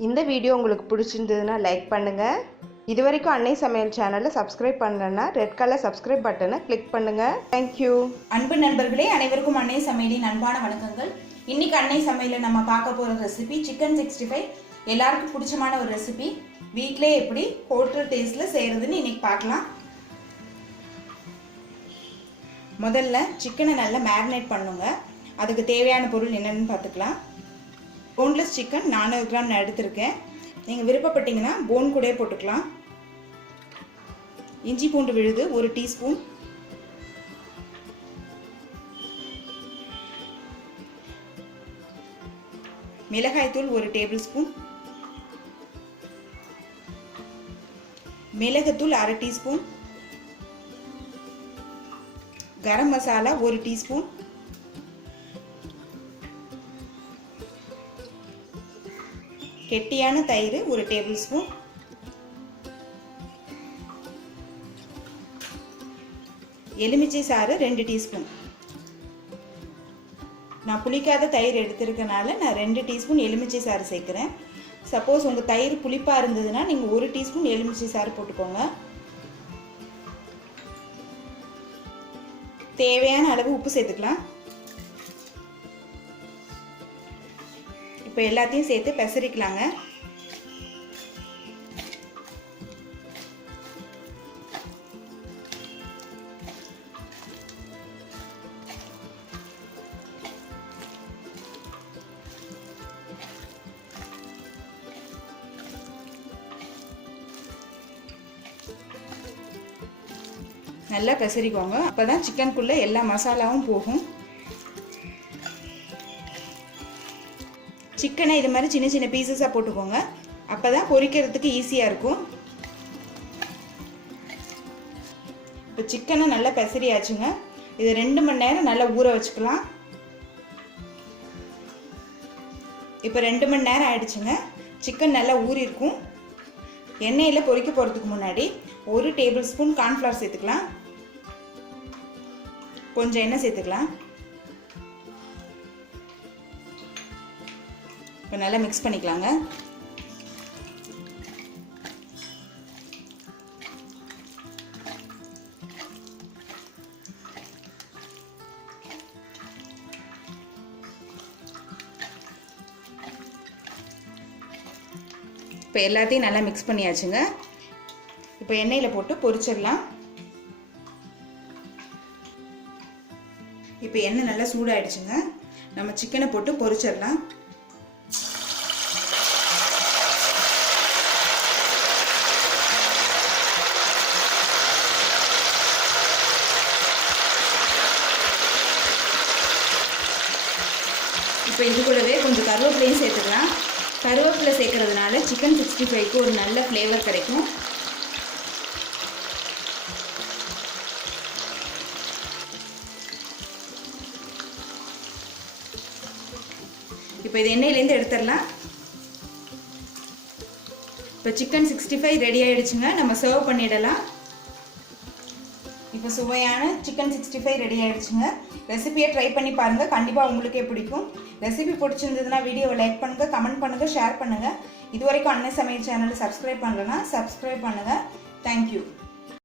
இந்த வீடியோ உங்களுக்கு பிடிச்சிருந்ததுன்னா லைக் பண்ணுங்கள். இதுவரைக்கும் அன்னை சமையல் சேனலை சப்ஸ்கிரைப் பண்ணலன்னா ரெட் கலர் சப்ஸ்கிரைப் பட்டனை கிளிக் பண்ணுங்கள். தேங்க்யூ. அன்பு நண்பர்களே, அனைவருக்கும் அன்னை சமையலின் அன்பான வணக்கங்கள். இன்னைக்கு அன்னை சமையலில் நம்ம பார்க்க போகிற ரெசிபி சிக்கன் 65. எல்லாருக்கும் பிடிச்சமான ஒரு ரெசிபி. வீட்டிலே எப்படி ஹோட்டல் டேஸ்ட்டில் செய்கிறதுன்னு இன்னைக்கு பார்க்கலாம். முதல்ல சிக்கனை நல்லா மேரினேட் பண்ணுங்க. அதுக்கு தேவையான பொருள் என்னென்னு பார்த்துக்கலாம். போன்லெஸ் சிக்கன் 400 கிராம் நான் எடுத்திருக்கேன். நீங்கள் விருப்பப்பட்டீங்கன்னா போன் கூட போட்டுக்கலாம். இஞ்சி பூண்டு விழுது 1 டீஸ்பூன், மிளகாய்த்தூள் 1 டேபிள் ஸ்பூன், மிளகுத்தூள் 1/2 டீஸ்பூன், கரம் மசாலா 1 டீஸ்பூன், கெட்டியான தயிர் 1 டேபிள் ஸ்பூன், எலுமிச்சை சாறு 2 டீஸ்பூன். நான் புளிக்காத தயிர் எடுத்திருக்கனால நான் 2 டீஸ்பூன் எலுமிச்சை சாறு சேர்க்குறேன். சப்போஸ் உங்கள் தயிர் புளிப்பாக இருந்ததுன்னா நீங்கள் 1 டீஸ்பூன் எலுமிச்சை சாறு போட்டுக்கோங்க. தேவையான அளவு உப்பு சேர்த்துக்கலாம். இப்போ எல்லாத்தையும் சேர்த்து பெசரிக்கலாங்க. நல்லா பெசரிக்கோங்க. அப்பதான் சிக்கனுக்குள்ள எல்லா மசாலாவும் போகும். சிக்கனை இது மாதிரி சின்ன சின்ன பீசஸாக போட்டுக்கோங்க. அப்போ தான் பொரிக்கிறதுக்கு ஈஸியாக இருக்கும். இப்போ சிக்கனை நல்லா பெசரியாச்சுங்க. இது 2 மணி நேரம் நல்லா ஊற வச்சுக்கலாம். இப்போ 2 மணி நேரம் ஆயிடுச்சுங்க. சிக்கன் நல்லா ஊறியிருக்கும். எண்ணெயில் பொரிக்க போகிறதுக்கு முன்னாடி 1 டேபிள் ஸ்பூன் கார்ன்ஃப்ளவர் சேர்த்துக்கலாம். கொஞ்சம் எண்ணெய் சேர்த்துக்கலாம். இப்போ நல்லா மிக்ஸ் பண்ணிக்கலாங்க. இப்போ எல்லாத்தையும் நல்லா மிக்ஸ் பண்ணியாச்சுங்க. இப்போ எண்ணெயில் போட்டு பொரிச்சிடலாம். இப்போ எண்ணெய் நல்லா சூடாயிடுச்சுங்க. நம்ம சிக்கனை போட்டு பொரிச்சிடலாம். இப்போ இது கூடவே கொஞ்சம் கருவேப்பிலையும் சேர்த்துக்கலாம். கருவேப்பிலை சேர்க்கறதுனால சிக்கன் 65க்கு ஒரு நல்ல ஃப்ளேவர் கிடைக்கும். இப்போ இது எண்ணெயிலேருந்து எடுத்துடலாம். இப்போ சிக்கன் 65 ரெடி ஆகிடுச்சுங்க. நம்ம சர்வ் பண்ணிடலாம். இப்போ சுவையான சிக்கன் 65 ரெடி ஆகிடுச்சுங்க. ரெசிபியை ட்ரை பண்ணி பாருங்கள். கண்டிப்பாக உங்களுக்கே பிடிக்கும். ரெசிபி பிடிச்சிருந்ததுன்னா வீடியோவை லைக் பண்ணுங்கள், கமெண்ட் பண்ணுங்கள், ஷேர் பண்ணுங்கள். இதுவரைக்கும் அன்னை சமையல் சேனலை சப்ஸ்கிரைப் பண்ணலன்னா சப்ஸ்கிரைப் பண்ணுங்கள். தேங்க்யூ.